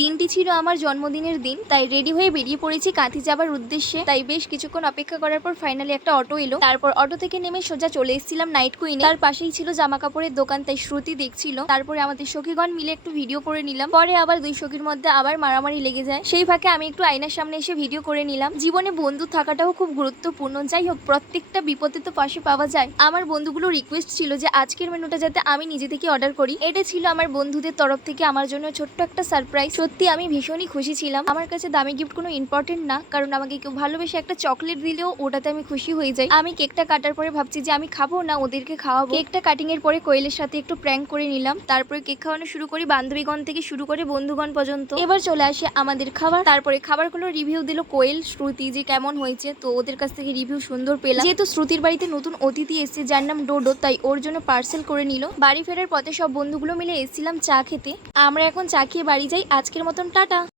দিনটি ছিল আমার জন্মদিনের দিন, তাই রেডি হয়ে বেরিয়ে পড়েছি কাঁথি যাবার উদ্দেশ্যে। তাই বেশ কিছুক্ষণ অপেক্ষা করার পর ফাইনালি একটা অটো এলো। তারপর অটো থেকে নেমে সোজা চলে এসেছিলাম নাইট কুইনে। তার পাশেই ছিল জামা কাপড়ের দোকান, তাই শ্রুতি দেখছিল। তারপরে আমাদের সখীগণ মিলে একটু ভিডিও করে নিলাম। পরে আবার দুই সখীর মধ্যে আবার মারামারি লেগে যায়। সেই ফাঁকে আমি একটু আয়নার সামনে এসে ভিডিও করে নিলাম। জীবনে বন্ধু থাকাটাও খুব গুরুত্বপূর্ণ। যাই হোক, প্রত্যেকটা বিপদে তো পাশে পাওয়া যায়। আমার বন্ধুগুলো রিকোয়েস্ট ছিল যে আজকের মেনুটা যাতে আমি নিজে থেকে অর্ডার করি। এটা ছিল আমার বন্ধুদের তরফ থেকে আমার জন্য ছোট্ট একটা সারপ্রাইজ। সত্যি আমি ভীষণই খুশি ছিলাম। আমার কাছে দামি গিফট কোনো ইম্পর্টেন্ট না, কারণ আমাকে কেউ ভালোবেসে একটা চকলেট দিলেও ওটাতে আমি খুশি হয়ে যাই। আমি কেকটা কাটার পরে ভাবছি যে আমি খাবো না ওদেরকে খাওয়াবো। কেকটা কাটিং এর পরে কোয়েলের সাথে একটু প্র্যাঙ্ক করে নিলাম। তারপরে কেক খাওয়ানো শুরু করি, বান্ধবীগণ থেকে শুরু করে বন্ধুগণ পর্যন্ত। এবার চলে আসে আমাদের খাবার। তারপরে খাবারগুলো রিভিউ দিল কোয়েল, শ্রুতি, যে কেমন হয়েছে। তো ওদের কাছ থেকে রিভিউ সুন্দর পেলাম। যেহেতু শ্রুতির বাড়িতে নতুন অতিথি এসেছে যার নাম ডোডো, তাই ওর জন্য পার্সেল করে নিল। বাড়ি ফেরার পথে সব বন্ধুগুলো মিলে এসেছিলাম চা খেতে। আমরা এখন চা খেয়ে বাড়ি যাই। আজকের মতন টাটা।